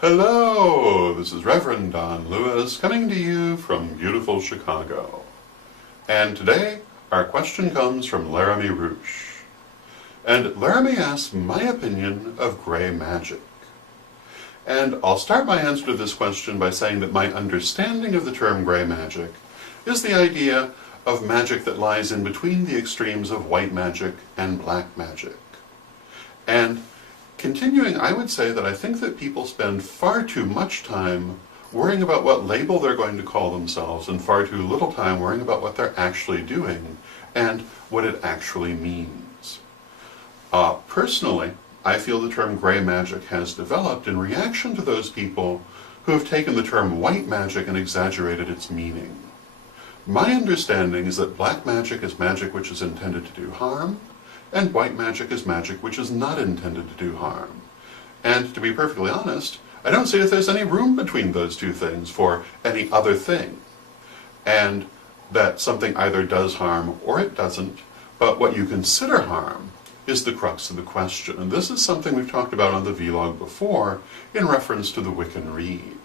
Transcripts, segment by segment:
Hello, this is Reverend Don Lewis coming to you from beautiful Chicago. And today our question comes from Laramie Roush. And Laramie asks my opinion of gray magic. And I'll start my answer to this question by saying that my understanding of the term gray magic is the idea of magic that lies in between the extremes of white magic and black magic. And continuing, I would say that I think that people spend far too much time worrying about what label they're going to call themselves and far too little time worrying about what they're actually doing and what it actually means. Personally, I feel the term gray magic has developed in reaction to those people who have taken the term white magic and exaggerated its meaning. My understanding is that black magic is magic which is intended to do harm, and white magic is magic which is not intended to do harm. And to be perfectly honest, I don't see if there's any room between those two things for any other thing. And that something either does harm or it doesn't, but what you consider harm is the crux of the question. And this is something we've talked about on the vlog before in reference to the Wiccan Rede.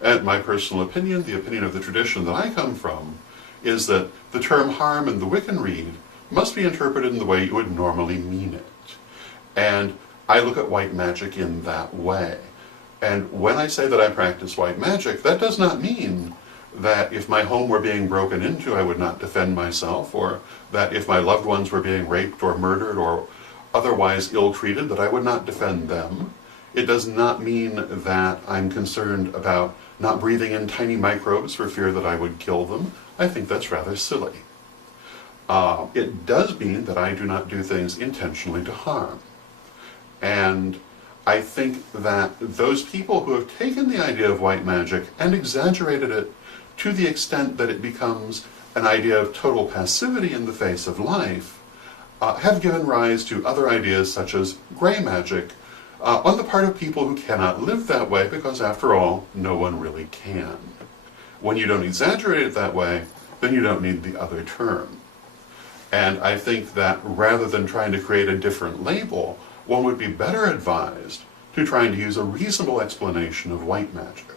And my personal opinion, the opinion of the tradition that I come from, is that the term harm in the Wiccan Rede must be interpreted in the way you would normally mean it. And I look at white magic in that way. And when I say that I practice white magic, that does not mean that if my home were being broken into, I would not defend myself, or that if my loved ones were being raped or murdered or otherwise ill-treated, that I would not defend them. It does not mean that I'm concerned about not breathing in tiny microbes for fear that I would kill them. I think that's rather silly. It does mean that I do not do things intentionally to harm. And I think that those people who have taken the idea of white magic and exaggerated it to the extent that it becomes an idea of total passivity in the face of life, have given rise to other ideas such as gray magic on the part of people who cannot live that way because, after all, no one really can. When you don't exaggerate it that way, then you don't need the other term. And I think that rather than trying to create a different label, one would be better advised to trying to use a reasonable explanation of white magic.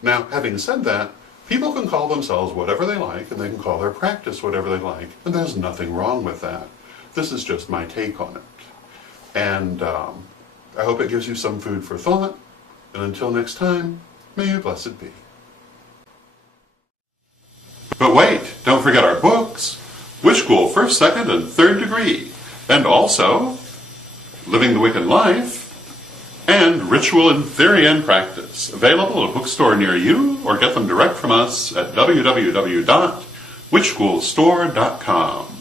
Now, having said that, people can call themselves whatever they like, and they can call their practice whatever they like, and there's nothing wrong with that. This is just my take on it. And I hope it gives you some food for thought, and until next time, may you blessed be. But wait, don't forget our books, Witch School First, Second, and Third Degree, and also Living the Wiccan Life, and Ritual in Theory and Practice, available at a bookstore near you, or get them direct from us at www.witchschoolstore.com.